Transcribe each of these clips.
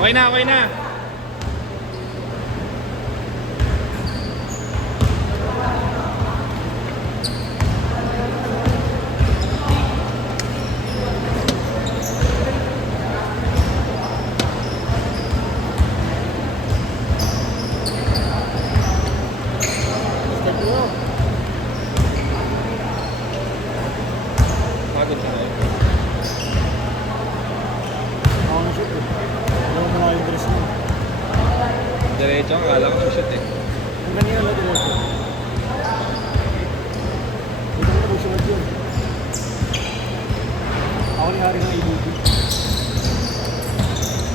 Okay na, okay na. Pagod ka na. Ako na shoot eh. Alam mo nga yung dress mo. Diretso, akala ko nag-shoot eh. Ang ganyan na diretso. Ito mo na mag-shoot yun. Ako ni Hari ng ABB.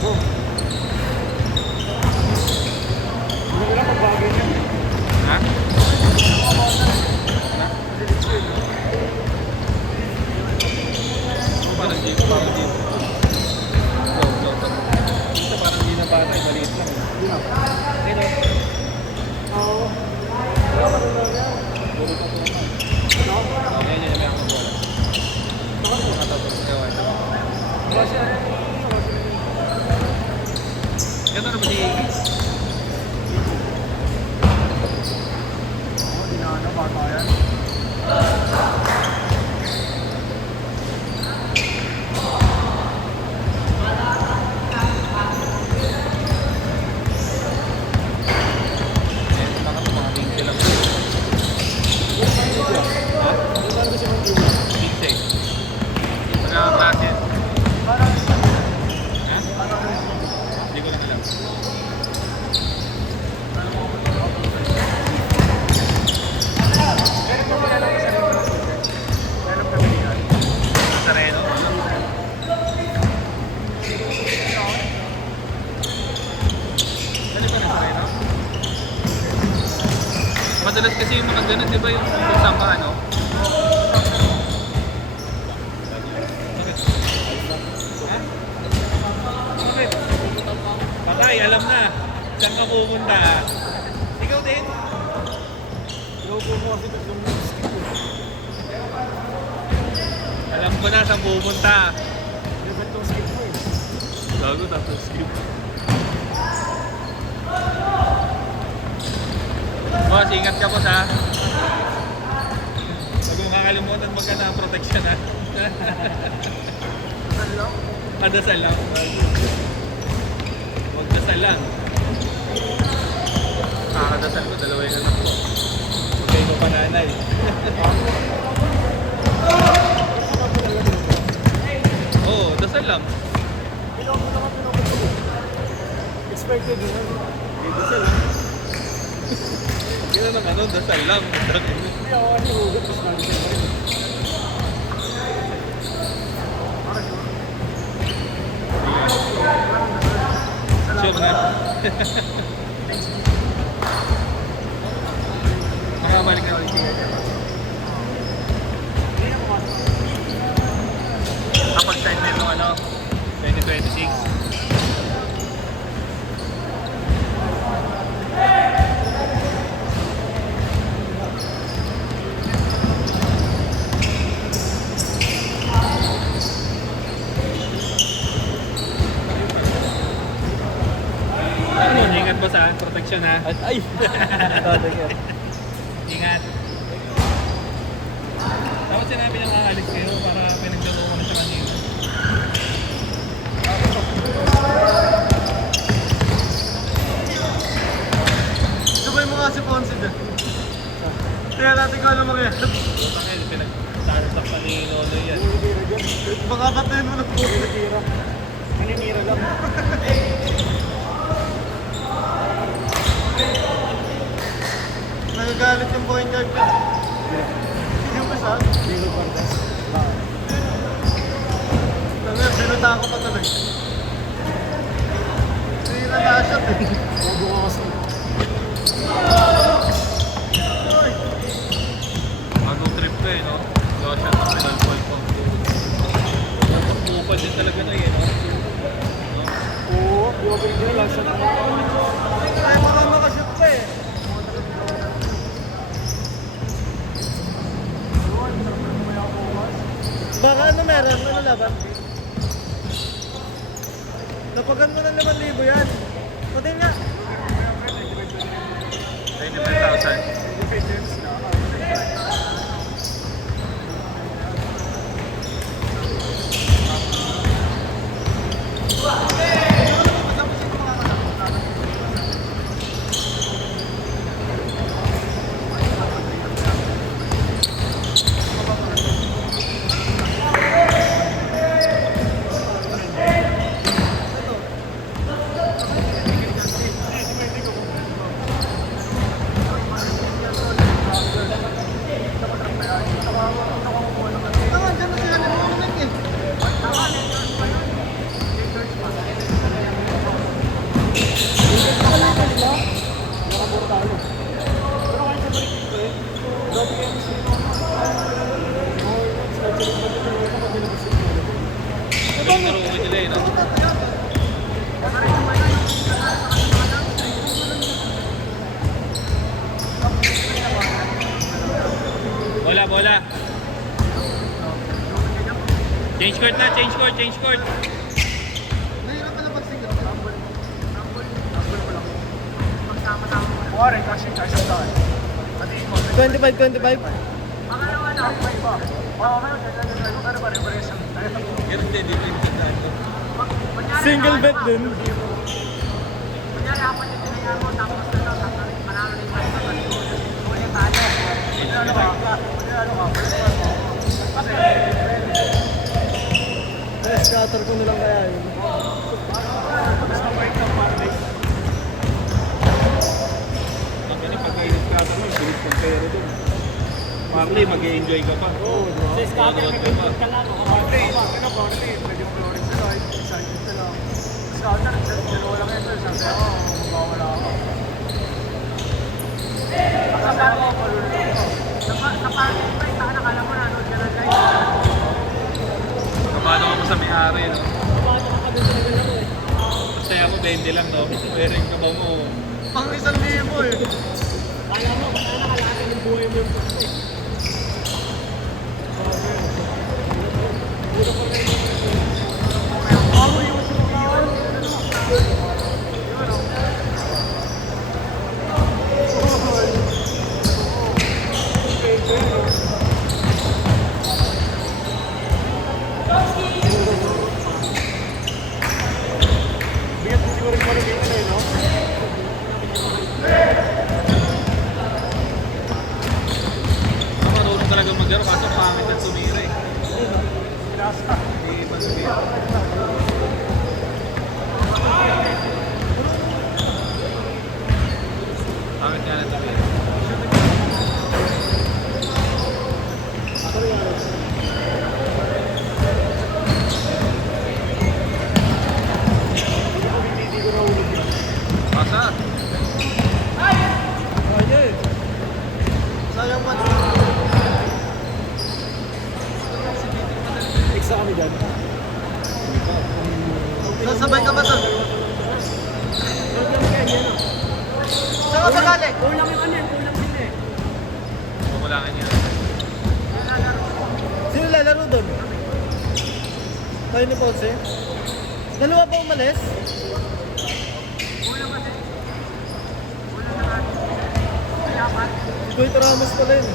Oh. Hindi ko lang magbagay niya. Ha? Parang dito, parang dito. Ito parang di na batay, maliit lang. Hindi na. Ito. Oo. Wala ka rin lang yan. Buli pa ito naman. Ano? Yan, yan, may akong bola. Bakit mo? Nakatapos na ewan. Wala siya. Ito na ba si Iggy? Oo, di na ano, bata yan. Baka ito mga link lang. Ha? Ano ba kasi mong team? Link eh. Mga klase. Ha? Hindi ko lang alam. Meron pa pala lang sa rin. Meron kami yan. Nazareno? Ano ba Nazareno? Madalas kasi yung mga ganun, di ba yung kung saan ka ano? Bakit? Ha? Bakit? Patay, alam na. Saan ka pupunta? Ikaw din? Loko mo kasi tatlong skip ko. Alam ko na saan pupunta. Level tong skip mo eh. Gago, tapos skip. Boss, ingat ka boss ha. Huwag mong kakalimutan magka na protection ha. Kadasal lang. Huwag dasal lang. Kakadasal ko, dalawa yung anak ko. Huwag kayo mo pananay. Oo, dasal lang. Expected yun. Hindi dasal lang. Kaya naman nun, dasal lang. Hindi ako kasi hugot mas natin sa rin. Sure na. Makabalik na ulit siya. Kapag time na yung ano, 2026. Ingat boss ha, protection ha. Ay! Tatagyan. Ingat. Dapat sinabi na makaalis kayo para pinagdalo ko na siya kanina. Sabay mo nga si Ponce dyan. Kaya natin ko alam mga yan. Butang yan, pinagtarsak pa ni Lolo yan. Hinitira dyan. Baka patayin mo na po. Hinitira. Hinitira lang. Nagagalit yung point guard ko. Yung isa? Dilo Cortez. Bakit? Binuta ako pa tuloy. Hindi na na-shot eh. Bobo ka kasi. Bagong trip ko eh, no? Gawa siya ng final ball ko. Upad din talaga na eh, no? Oo, di ba pinigil lang shot mo. Ay, mga makashoot ka eh. Baka ano meron? Ano laban? Tapagan mo ng 5,000 yan. Putin nga. 25,000. Tama, dyan na sila nag-uunag eh. Ito yung laro ko nila eh, no? Bola. Change court na, change court. Nahirap ka na pag-single. Kuwari, kasi isang daan. 25. Ganun din, dito yung tandaan ko. Single bet din. Scatter ko nilang kaya yun. Ang ganun, pagkainit ka ito, bilis kang pera dun. Marley, mag-i-enjoy ka pa. Oo, Sa scatter, may ka pa. ka lang. Medyo glory sa life. Excited na lang. Scatter, dalawa lang ito. Sabi ako, mawawala ako. Kasama ko, malulunod ko. Sa party pa, ita ka nakala mo na, ganun live. Kapano ka pa sa may-ari, no? Paano ka kami sa nagalaw eh? Masaya mo, 20 lang, no? Wearing ka ba mo? Pang 1,000 eh. Kaya mo, baka nakalatan yung buhay mo yung puso eh. Bigat mo siguro yung parang ganyan eh, no? Marunong talaga maglaro, kaso pangit ang tumira eh. Pinasa. Hindi ba sabihin? Pangit nga lang tumira. Pasa. Ayun. Sayang man. Iksa kami dyan. Sasabay ka ba to? Saan ka ba galing? Kulang yung ano yan, kulang sila eh. Kukulangan niya. Sino lalaro doon? Tayo ni Ponce? Dalawa ba umalis? Kuwait Ramos pala yun.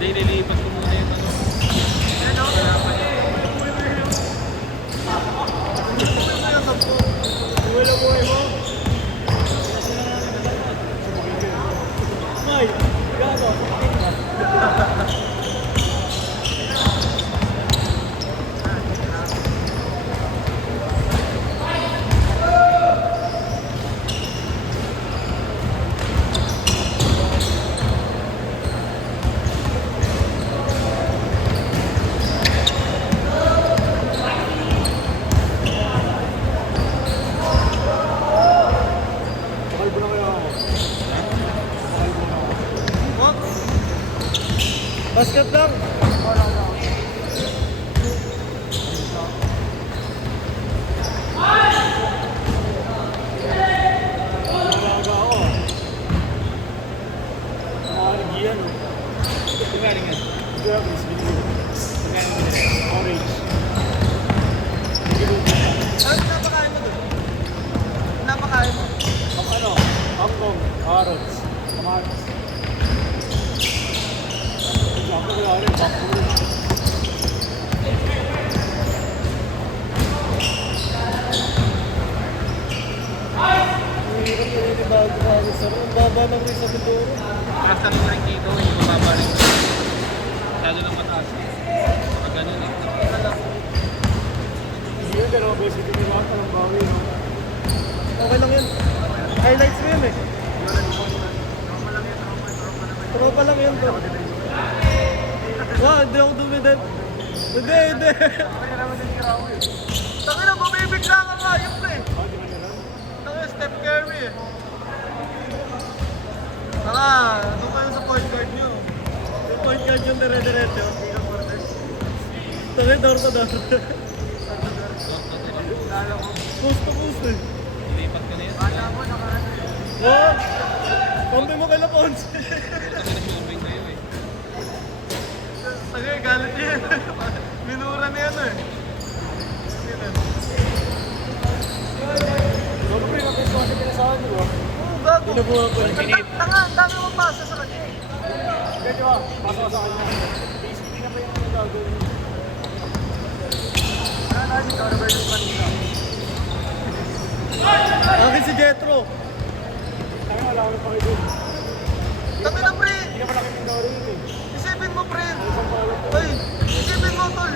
Hindi, nilipat ko muna yun. Wala buhay mo. May, gago. Pakalbo na kaya ako. Pakalbo na ako. What? Basket lang. Wala na. Nalaga ako. Nakagiyan oh. Kumaling yan. Kaya guys, binigyan. Kumaling yan. Orange. Ano na pakain mo Carrots. Kamatis. Sakto ko lang rin. Bakto rin. Ang hirap yun yung bago sa rin. Ang baba ng rin sa Mindoro. Taas ka rin dito, hindi ko babalik. Masyado lang mataas. Pag ganun eh. Hindi yun, dalawang beses ito yung mga talang bawi, no? Okay lang yun. Highlights mo yun eh. Tropa lang yun to. Wow, hindi ako dumidip. Hindi. Kaya naman din kiraw yun. Tangina, bumibigla ka nga yun eh. Tangina, Steph Curry eh. Doon kayo sa point guard nyo. Yung point guard yung dire-diretso. Tangina, door to door. Post to post eh. Ilipat ka na yan. Wow! Pampi mo kay Laponce. Nag-shopping kayo eh. Tagay, galit niya. Minura niya ano eh. Ano ba yung mga kasi pinasahan, di ba? Oo, gago. Binubuha ko. Tanga, ang dami mong pasa sa kanya eh. Hindi, di ba? Pasok ka sa kanya. Basically na pa yung gagawin. Wala na, hindi ka na ba yung kanina? Akin si Jetro. Kaya wala kami pa kayo. Tangin na pre. Hindi ka pala kami gawin yun eh. Isipin mo pre. Isang pawag ko. Ay, isipin mo tol.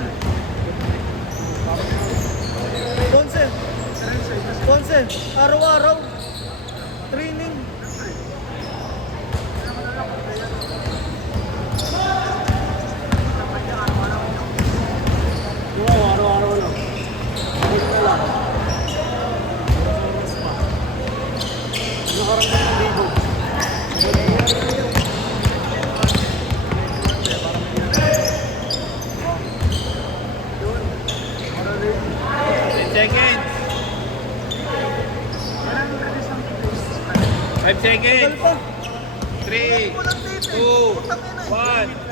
Ponce, araw-araw. Training. Di ba, araw-araw lang. Balik na lang. Oras pa. Nakaramdam ng ligo. Yun. 10 seconds. 5 Tagal seconds. pa. 3, Walang date eh. 2, Putang ina eh. 1.